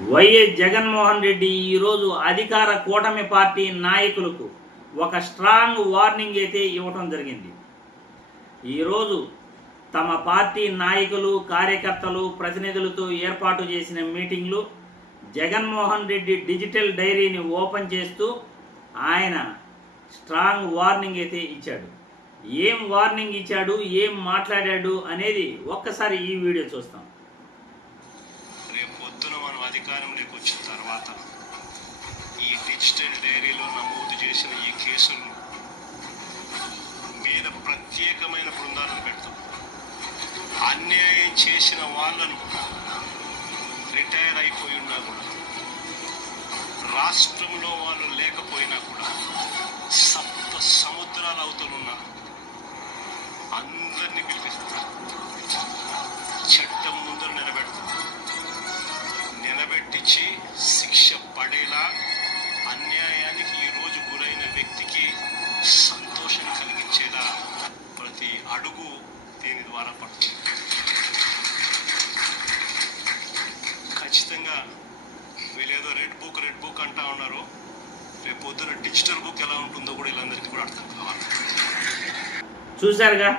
YS Jaganmohan Reddy ఈరోజు అధికార కూటమి పార్టీ నాయకులకు ఒక స్ట్రాంగ్ వార్నింగ్ అయితే ఇవ్వటం జరిగింది. ఈరోజు తమ పార్టీ నాయకులు, కార్యకర్తలు, ప్రతినిధులతో ఏర్పాటు చేసిన మీటింగ్లో జగన్మోహన్ రెడ్డి డిజిటల్ డైరీని ఓపెన్ చేస్తూ ఆయన స్ట్రాంగ్ వార్నింగ్ అయితే ఇచ్చాడు. ఏం వార్నింగ్ ఇచ్చాడు, ఏం మాట్లాడాడు అనేది ఒక్కసారి ఈ వీడియో చూస్తాం. రేపు పొద్దున మనం అధికారంలోకి వచ్చిన తర్వాత ఈ డిజిటల్ డైరీలో నమోదు చేసిన ఈ కేసులను మీద ప్రత్యేకమైన బృందాలను పెడతాం. అన్యాయం చేసిన వాళ్ళను రిటైర్ అయిపోయి ఉన్నా కూడా, రాష్ట్రంలో వాళ్ళు లేకపోయినా కూడా, సప్త సముద్రాల అవతలున్న అందరినీ పిలిపిస్తారు. చట్టం ముందర నిలబెట్టించి శిక్ష పడేలా అన్యాయానికి ఈరోజు గురైన వ్యక్తికి సంతోషం కలిగించేలా ప్రతి అడుగు దీని ద్వారా పడుతుంది. ఖచ్చితంగా వీళ్ళేదో రెడ్ బుక్ అంటా ఉన్నారు. రేపు పొద్దున డిజిటల్ బుక్ ఎలా ఉంటుందో కూడా వీళ్ళందరికీ కూడా అర్థం కావాలి. చూశారుగా,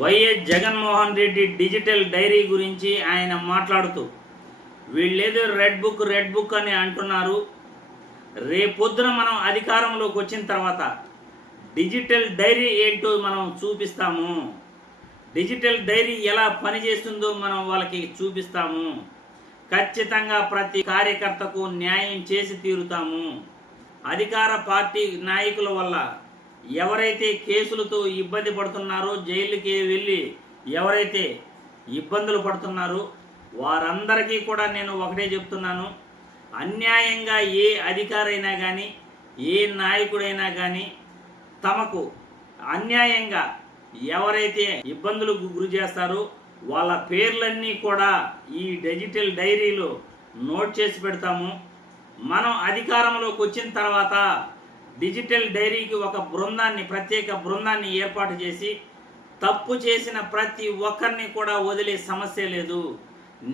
YS Jaganmohan Reddy digital diary గురించి ఆయన మాట్లాడుతూ వీళ్ళేదో రెడ్ బుక్ అని అంటున్నారు. రేపొద్దున మనం అధికారంలోకి వచ్చిన తర్వాత డిజిటల్ డైరీ ఏంటో మనం చూపిస్తాము. డిజిటల్ డైరీ ఎలా పనిచేస్తుందో మనం వాళ్ళకి చూపిస్తాము. ఖచ్చితంగా ప్రతి కార్యకర్తకు న్యాయం చేసి తీరుతాము. అధికార పార్టీ నాయకుల వల్ల ఎవరైతే కేసులతో ఇబ్బంది పడుతున్నారో, జైలుకి వెళ్ళి ఎవరైతే ఇబ్బందులు పడుతున్నారో వారందరికీ కూడా నేను ఒకటే చెప్తున్నాను. అన్యాయంగా ఏ అధికారైనా కానీ, ఏ నాయకుడైనా కానీ తమకు అన్యాయంగా ఎవరైతే ఇబ్బందులకు గురి చేస్తారో వాళ్ళ పేర్లన్నీ కూడా ఈ డిజిటల్ డైరీలో నోట్ చేసి పెడతాము. మనం అధికారంలోకి వచ్చిన తర్వాత డిజిటల్ డైరీకి ఒక ప్రత్యేక బృందాన్ని ఏర్పాటు చేసి తప్పు చేసిన ప్రతి ఒక్కరిని కూడా వదిలే సమస్య లేదు.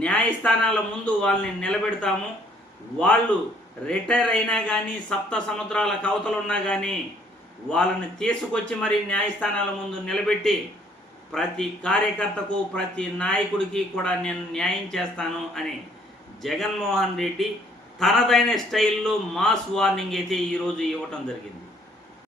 న్యాయస్థానాల ముందు వాళ్ళని నిలబెడతాము. వాళ్ళు రిటైర్ అయినా కానీ, సప్త సముద్రాల కవతలున్నా కానీ వాళ్ళని తీసుకొచ్చి మరి న్యాయస్థానాల ముందు నిలబెట్టి ప్రతి కార్యకర్తకు, ప్రతి నాయకుడికి కూడా నేను న్యాయం చేస్తాను అని జగన్మోహన్ రెడ్డి తనదైన స్టైల్లో మాస్ వార్నింగ్ అయితే ఈరోజు ఇవ్వటం జరిగింది.